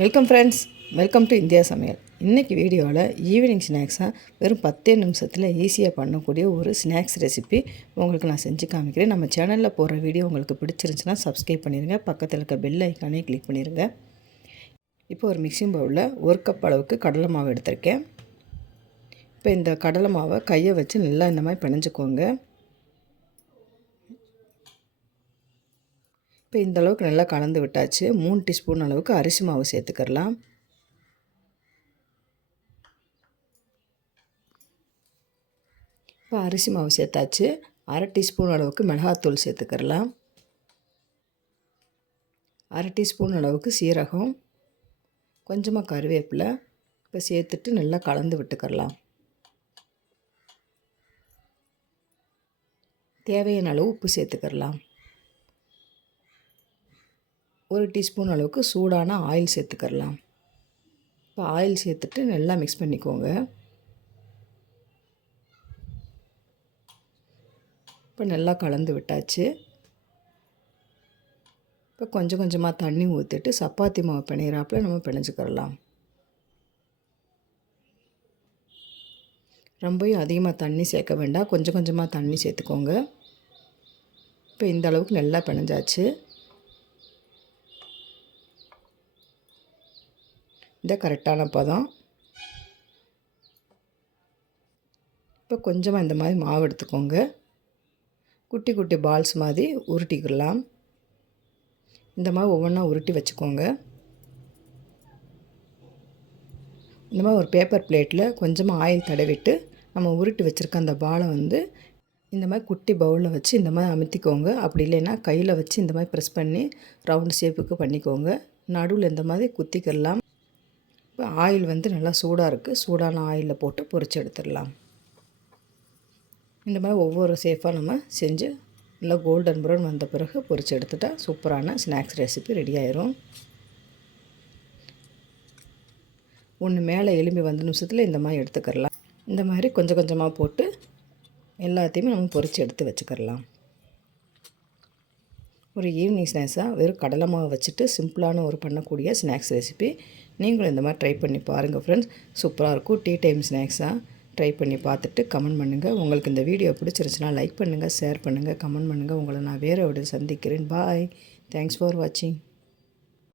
Welcome friends welcome to India சமையல் இன்றைக்கி வீடியோவில் ஈவினிங் ஸ்நாக்ஸாக வெறும் பத்தே நிமிஷத்தில் ஈஸியாக பண்ணக்கூடிய ஒரு ஸ்நாக்ஸ் ரெசிபி உங்களுக்கு நான் செஞ்சு காமிக்கிறேன். நம்ம சேனலில் போடுற வீடியோ உங்களுக்கு பிடிச்சிருந்துச்சுன்னா சப்ஸ்கிரைப் பண்ணிடுங்க பக்கத்தில் இருக்க பெல் ஐக்கானே கிளிக் பண்ணிடுங்க இப்போ ஒரு மிக்சிங் பவுலில் ஒரு கப் அளவுக்கு கடலை மாவு எடுத்திருக்கேன். இப்போ இந்த கடலை மாவை கையை வச்சு நல்லா இந்த மாதிரி பிணைஞ்சிக்கோங்க. இப்போ இந்த அளவுக்கு நல்லா கலந்து விட்டாச்சு. மூணு டீஸ்பூன் அளவுக்கு அரிசி மாவு சேர்த்துக்கிறலாம். இப்போ அரிசி மாவு சேர்த்தாச்சு. அரை டீஸ்பூன் அளவுக்கு மிளகாத்தூள் சேர்த்துக்கிறலாம். அரை டீஸ்பூன் அளவுக்கு சீரகம். கொஞ்சமாக கருவேப்பிலை. இப்போ சேர்த்துட்டு நல்லா கலந்து விட்டுக்கிறலாம். தேவையான அளவு உப்பு சேர்த்துக்கிறலாம். ஒரு டீஸ்பூன் அளவுக்கு சூடான ஆயில் சேர்த்துக்கிறலாம். இப்போ ஆயில் சேர்த்துட்டு நல்லா மிக்ஸ் பண்ணிக்கோங்க. இப்போ நல்லா கலந்து விட்டாச்சு. இப்போ கொஞ்சம் கொஞ்சமாக தண்ணி ஊற்றிட்டு சப்பாத்தி மாவு பிணையிறாப்பில் நம்ம பிணைஞ்சிக்கிறலாம். ரொம்பவும் அதிகமாக தண்ணி சேர்க்க வேண்டாம். கொஞ்சம் கொஞ்சமாக தண்ணி சேர்த்துக்கோங்க. இப்போ இந்த அளவுக்கு நல்லா பிணைஞ்சாச்சு. இந்த கரெக்டான பதம் இப்போ கொஞ்சமாக இந்த மாதிரி மாவு எடுத்துக்கோங்க. குட்டி குட்டி பால்ஸ் மாதிரி உருட்டிக்கிடலாம். இந்த மாதிரி ஒவ்வொன்றா உருட்டி வச்சுக்கோங்க. இந்த மாதிரி ஒரு பேப்பர் பிளேட்டில் கொஞ்சமாக ஆயில் தடவிட்டு நம்ம உருட்டி வச்சுருக்க அந்த பாலை வந்து இந்த மாதிரி குட்டி பவுலில் வச்சு இந்த மாதிரி அமுத்திக்கோங்க. அப்படி இல்லைன்னா கையில் வச்சு இந்த மாதிரி ப்ரெஸ் பண்ணி ரவுண்ட் ஷேப்புக்கு பண்ணிக்கோங்க. நடுவில் இந்த மாதிரி குத்திக்கிடலாம். இப்போ ஆயில் வந்து நல்லா சூடாக இருக்குது சூடான ஆயிலில் போட்டு பொரிச்சு எடுத்துடலாம். இந்த மாதிரி ஒவ்வொரு சேஃபாக நம்ம செஞ்சு நல்லா கோல்டன் ப்ரௌன் வந்த பிறகு பொரிச்சு எடுத்துட்டால் சூப்பரான ஸ்நாக்ஸ் ரெசிபி ரெடி ஆயிரும். ஒன்று மேலே எலும்பி வந்த நிமிஷத்தில் இந்த மாதிரி எடுத்துக்கிறலாம். இந்த மாதிரி கொஞ்சம் கொஞ்சமாக போட்டு எல்லாத்தையுமே நம்ம பொரித்து எடுத்து வச்சுக்கிறலாம். ஒரு ஈவினிங் ஸ்நாக்ஸாக வெறும் கடலை மாவு வச்சுட்டு சிம்பிளான ஒரு பண்ணக்கூடிய ஸ்நாக்ஸ் ரெசிபி நீங்களும் இந்த மாதிரி ட்ரை பண்ணி பாருங்கள் ஃப்ரெண்ட்ஸ் சூப்பராக இருக்கும். டீ டைம் ஸ்நாக்ஸாக ட்ரை பண்ணி பார்த்துட்டு கமெண்ட் பண்ணுங்கள் உங்களுக்கு இந்த வீடியோ பிடிச்சிருந்துச்சுன்னா லைக் பண்ணுங்கள் ஷேர் பண்ணுங்கள் கமெண்ட் பண்ணுங்கள் உங்களை நான் வேறு விட சந்திக்கிறேன். பாய் தேங்க்ஸ் ஃபார் வாட்சிங்